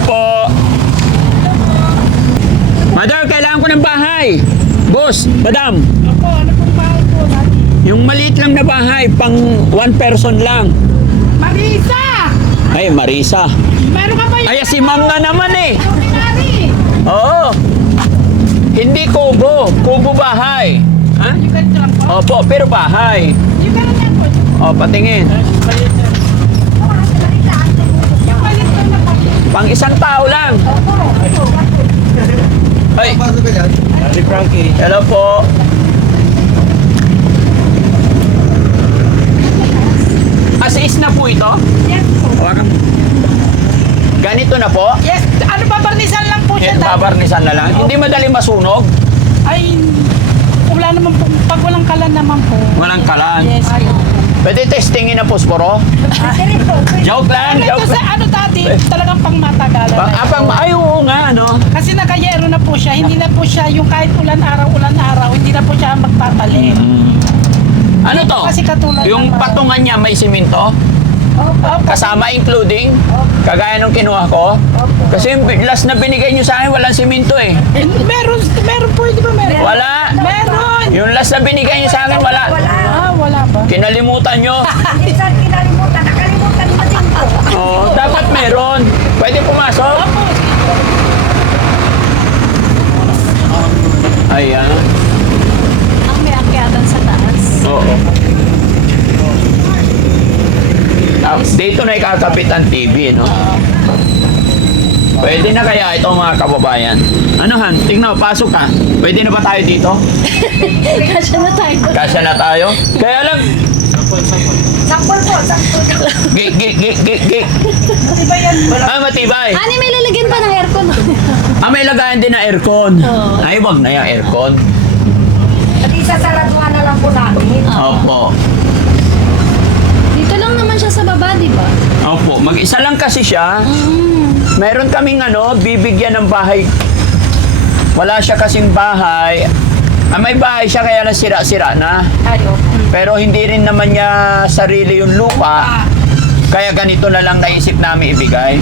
Po. Mother, kailangan ko ng bahay. Boss, madam. Opo, ano pong bahay po? Yung maliit lang na bahay, pang one person lang. Marisa! Ay, Marisa. Meron ka ba yung... Ay, si ma'am nga naman eh. Ordinary! Oo. Hindi kubo. Kubo bahay. Ha? Yung ganito lang po. Opo, pero bahay. Yung ganun yan po. O, patingin. Yung palit ko na po. Pang isang tao lang. Ay. Daddy Frankie. Hello po. As-is na po ito? Yes po. Hawakan. Ganito na po? Yes, ano babarnisan lang po siya. Babarnisan na lang. Hindi madaling masunog? Ay, wala naman po. Pag walang kalan naman po. Walang kalan. Yes po. Pwede testingin na posporo? Joke lang, Ito joke sa lang. ano dati, talagang pang matagalan na ito. Ay, oo nga, ano? Kasi nakayero na po siya, hindi na po siya yung kahit ulan-araw, hindi na po siya magpapalit. Ano to? Kasi katulad Yung ng- patungan niya may simento? Opo. Kasama including? Kagaya nung kinuha ko? Kasi yung last na binigay niyo sa akin, walang simento eh. Meron po, di ba meron? Wala. Meron! Yung last na binigay niyo sa akin, wala. Ah, wala ba? Kinalimutan niyo. Minsan kinalimutan, nakalimutan mo din po. Oo, dapat meron. Pwede pumasok? Ayan. Ang may akyatan sa taas. Oo. Dito na ikakapit ang TV, no? Pwede na kaya ito mga kababayan? Ano Han? Tingnan, pasok ka. Pwede na ba tayo dito? Kasya na tayo. Kasya na tayo? Kaya lang, Sampol po, sampol. Gig. Ah, matibay. Ani, may lalagyan pa ng aircon. Ah, may lagayan din na aircon. Ay, wag na yung aircon. At isasaraduhan na lang po namin. Opo. Dito lang naman siya sa baba, di ba? Opo. Mag-isa lang kasi siya. Meron kaming bibigyan ng bahay. Wala siya kasing bahay. May bahay siya kaya nasira-sira na. Ayo. Pero hindi rin naman niya sarili yung lupa. Kaya ganito na lang naisip namin ibigay.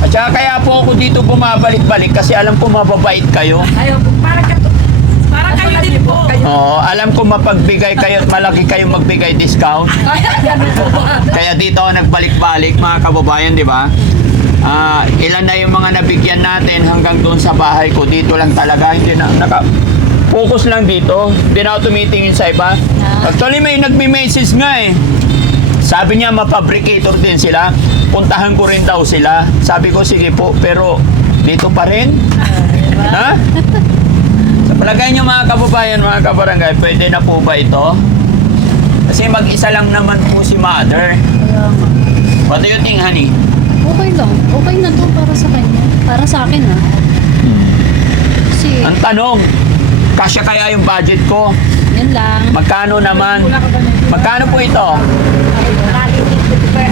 At saka kaya po ako dito bumabalik-balik kasi alam ko mababait kayo. Ayo, para kayo din po. Oo, alam ko mapagbigay kayo at malaki kayo magbigay discount. Kaya dito ako nagbalik-balik mga kababayan, di ba? Ilan na yung mga nabigyan natin hanggang doon sa bahay ko. Dito lang talaga, hindi na focus lang dito. Hindi na ako tumitingin sa iba. Actually, may nagme-message nga eh. Sabi niya, mapabricator din sila. Puntahan ko rin daw sila. Sabi ko, sige po, pero dito pa rin? Ha? Sa palagay niyo mga kababayan, mga kabarangay, pwede na po ba ito? Kasi mag-isa lang naman po si Mother. What do you think, honey? Okay lang. Okay na to para sa kanya. Para sa akin, ha? Kasi, Ang tanong, kasya kaya yung budget ko? yan lang. Magkano naman? Magkano po ito?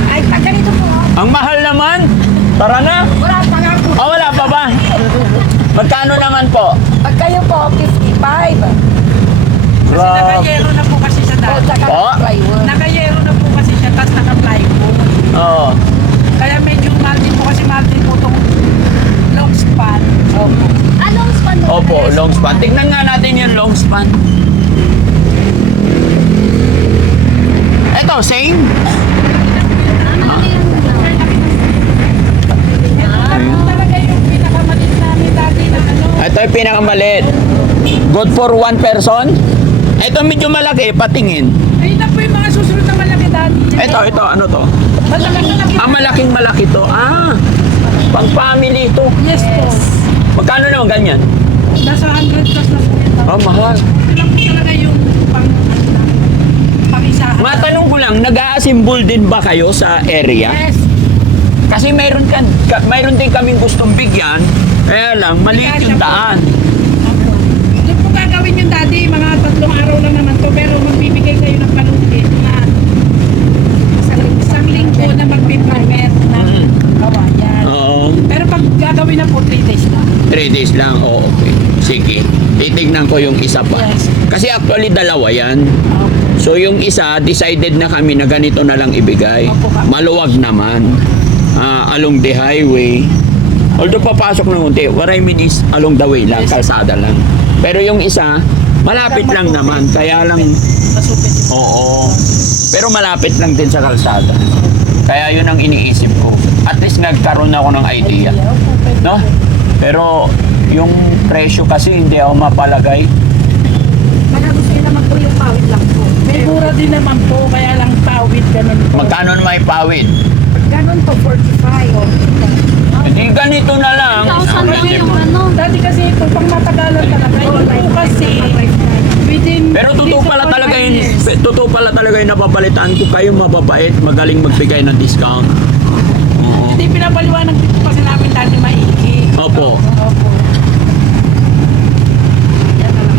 Ay, pag ganito po. Ang mahal naman. Tara na. Wala pa nga po. Oh, wala pa ba? Magkano naman po? Pag kayo po, 55. Kasi nakayero na po kasi siya O, dati. tsaka Po? plywood. Nakayero na po kasi siya, tapos naka-plywood. Oo. Kaya medyo mahal din po kasi mahal din po itong long span. Opo. Ah, long span. Opo, long span. Tignan nga natin yung long span. Ito, same. Ito talaga yung pinakamalit namin dati na ano. Ito yung pinakamaliit. Good for one person. Ito medyo malaki, patingin. Ayun na po yung mga susunod na malaki dati. Ito, ano to? Malaki. Malaking malaki to. Pang family to. Yes po. Magkano naman ganyan? Nasa 100 plus na po yun. Mahal. Ito lang po talaga yung pang-isahan. Matanong ko lang, nag-a-assemble din ba kayo sa area? Yes. Kasi mayroon din kaming gustong bigyan, kaya lang, maliit yung daan. Doon po gagawin yung daddy, mga 3 araw lang naman to, pero magbibigay kayo ng palungkit na isang linggo na magpipremet ng kawayan. Oo. Pero pag gagawin na po, 3 days lang. 3 days lang, okay. Sige, titignan ko yung isa pa. Yes. Kasi actually dalawa yan. So yung isa, decided na kami na ganito na lang ibigay. Maluwag naman. along the highway. Although papasok ng unti, what I mean is along the way lang, kalsada lang. Pero yung isa, malapit lang naman, kaya lang, Masupit. oo. Pero malapit lang din sa kalsada. Kaya yun ang iniisip ko. At least nagkaroon ako ng idea. No? Pero yung presyo kasi hindi ako mapalagay. Baka gusto nyo naman po yung pawit lang po. May mura din naman po, kaya lang pawid ganun po. Magkano na may pawid? Ganun po, 45. Hindi ganito na lang. 1,000 lang yung ano. Dati kasi ito, pang matagalan talaga. Ito po kasi, within... Pero totoo 3 to pala 4 talaga yun, years. totoo pala talaga yung napapalitan ko. Kayo mababait, magaling magbigay ng discount. Oo. Hindi pinapaliwanag dito kasi namin dati maigi. Opo. Opo. Yan na lang.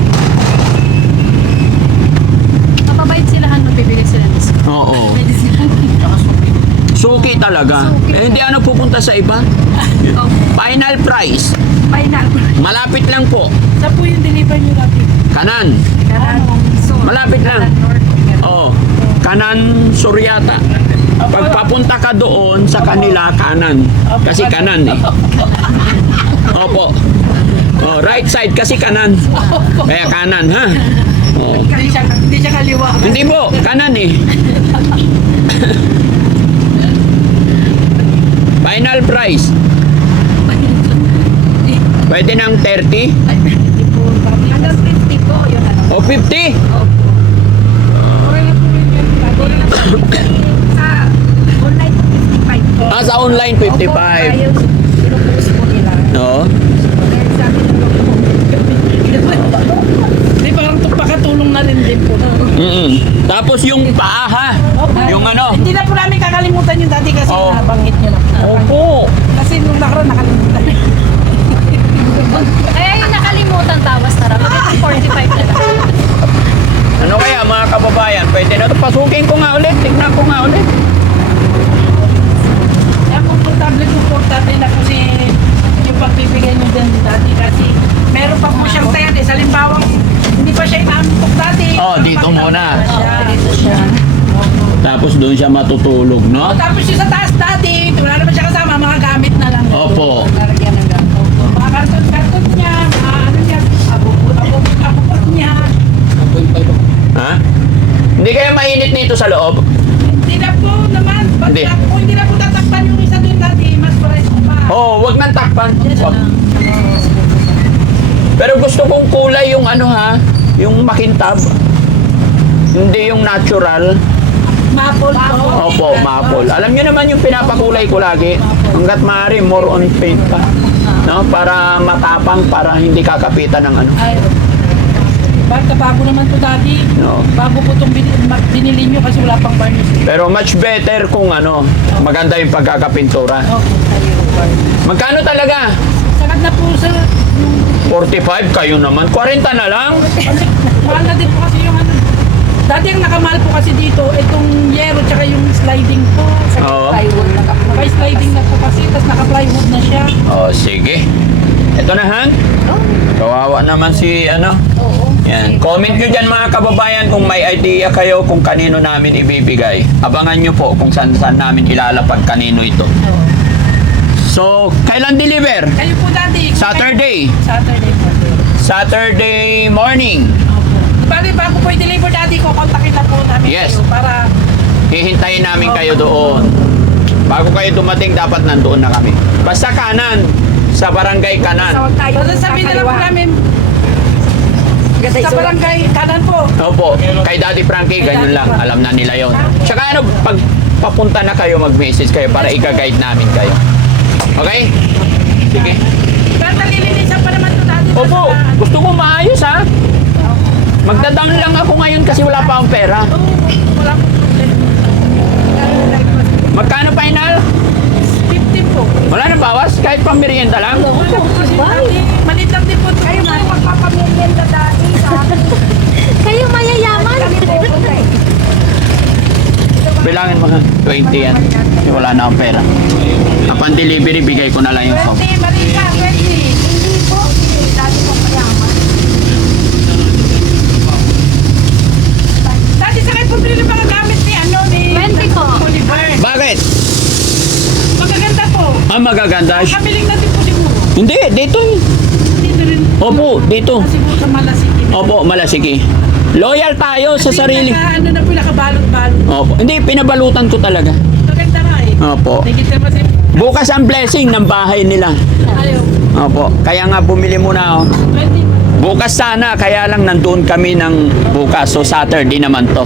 Mapabait sila, magbibigay sila ng discount. Oo. May discount. Suki talaga. Suki. Eh, hindi ano pupunta sa iba. Final price. Final. Malapit lang po. Sa po yung deliver nyo dati. Kanan. Kanan. So, Malapit lang. Oo. Kanan Suryata. Pag papunta ka doon sa kanila, kanan. Kasi kanan eh. Opo. Oh, right side kasi kanan. Kaya kanan, ha? Oh. Hindi siya kaliwa. Hindi po, kanan eh. Final price. Pwede ng 30 Hindi po. Hanggang 50 po. Yun ano. o 50. Okay na po rin yan. Sa online po, 55 po. Ah, sa online Opo, 55. yung pinupost po nila. No? Kaya sabi nila po, Hindi, parang pakatulong na rin din po. Tapos yung paa ha. Yung ano. Hindi na po namin kakalimutan yung dati kasi Oo. nabanggit nyo na. Opo. Kasi nung nakaraon nakalimutan. Kaya yung nakalimutan tawas na rin. Bakit 45 na lang? Ano kaya mga kababayan? Pwede na ito. Pasukin ko nga ulit. Tignan ko nga ulit. Kaya komportable na po si yung pagbibigay nyo din dati kasi meron pa po siyang tayan eh. Sa limbawang hindi pa siya inaantok dati. Oh, dito muna. Dito siya. Tapos doon siya matutulog, no? Tapos yung sa taas dati, wala naman siya kasama, mga gamit na lang. Opo. Lalagyan ng ganito. Mga karton-karton niya, mga ano niya, abubot niya. Ha? Hindi kaya mainit nito sa loob? Hindi na po naman. Hindi. Kung hindi na po tatakpan yung isa doon dati, mas fresh pa. Oh, wag nang takpan. Wag. Pero gusto kong kulay yung ano ha, yung makintab. Hindi yung natural. Maple po. Opo, maple. Alam niyo naman yung pinapakulay ko lagi. Hanggat maaari, more on paint pa. No? Para matapang, para hindi kakapitan ng ano. Ay, basta bago naman to dati. No? Bago po itong binili nyo kasi wala pang varnish. Pero much better kung ano, maganda yung pagkakapintura. Okay. Magkano talaga? Sagad na po sa 45 kayo naman. 40 na lang? mahal na din po kasi yung ano. Dati ang nakamahal po kasi dito, itong yero tsaka yung sliding po. Oo. plywood na kapag. May sliding na po kasi, tapos naka-plywood na siya. Oh, sige. Ito na, Han. Kawawa naman si ano. Oo. Yan. Comment nyo dyan mga kababayan kung may idea kayo kung kanino namin ibibigay. Abangan nyo po kung saan namin ilalapag kanino ito. So, kailan deliver? Kayo po dati. Saturday. Saturday po. Saturday morning. Bali, bago po i-deliver dati ko, kontakin na po namin Yes. kayo para Hihintayin namin kayo doon. Bago kayo dumating, dapat nandoon na kami. Basta kanan. Sa barangay kanan. Tawag tayo. Basta sabihin na lang po namin sa barangay kanan po. Opo, kay Daddy Frankie, ganyan lang. Alam na nila yon. Tsaka ano, pag papunta na kayo, mag-message kayo para i-guide namin kayo. Okay? Sige. Pero nalilinisan pa naman ito dati. Opo, gusto ko maayos ha. Magda-down lang ako ngayon kasi wala pa akong pera. Wala po problem. Magkano final? 15 po. Wala na bawas? Kahit pang merienda lang? Wala po kasi dati. Maliit lang din po. Kayo po magpapamilienda dati sa akin. Kayo mayayaman. Kami po punta eh. Bilangin mo ha, 20 yan. Kasi wala na akong pera. Upon delivery, bigay ko na lang yung phone. 20, maliit lang, 20. Hindi po. Dati po mayaman. Dati sa kayo po pinili mga gamit ni ano ni 20 po. Oliver. Bakit? Magaganda magaganda. Kabiling natin po siguro. Hindi, dito. Dito rin. Opo, dito. Kasi po sa Malasiki. Opo, Malasiki. Loyal tayo sa sarili. Ano na po, nakabalot-balot. Opo. Hindi, pinabalutan ko talaga. Maganda nga eh. Opo. Hindi kita kasi Bukas ang blessing ng bahay nila. ayaw. Opo. Kaya nga bumili muna ako. Pwede. Bukas sana, kaya lang nandun kami ng bukas. So Saturday naman to.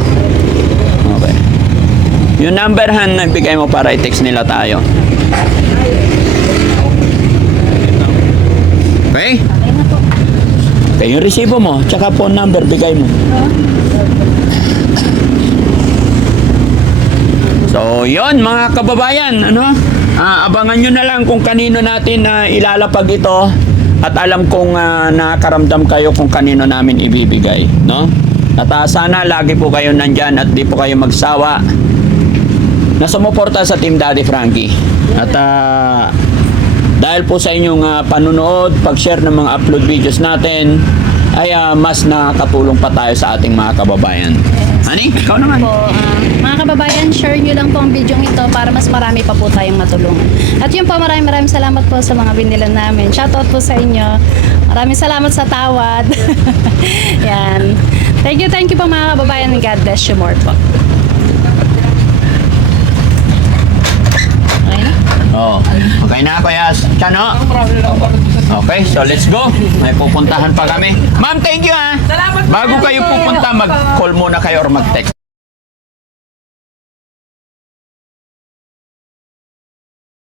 Okay. Yung number han, bigay mo para i-text nila tayo. Okay? Okay, yung resibo mo, tsaka phone number, bigay mo. So, yon mga kababayan, ano? Abangan nyo na lang kung kanino natin ilalapag ito at alam kong nakakaramdam kayo kung kanino namin ibibigay, no? At sana lagi po kayo nandyan at di po kayo magsawa na sumuporta sa Team Daddy Frankie. At dahil po sa inyong panunood, pag-share ng mga upload videos natin, ay mas nakakatulong pa tayo sa ating mga kababayan. Honey, ikaw naman. Po, mga kababayan, share nyo lang po ang video ito para mas marami pa po tayong matulungan. At yun po, maraming salamat po sa mga binilan namin. Shoutout po sa inyo. Maraming salamat sa tawad. Yan. Thank you po mga kababayan. God bless you more po. Okay na? Oh, okay na Kuya Chano? Okay, so let's go. May pupuntahan pa kami. Ma'am, thank you ha. Salamat po. Bago kayo pupunta, mag-call muna kayo or mag-text.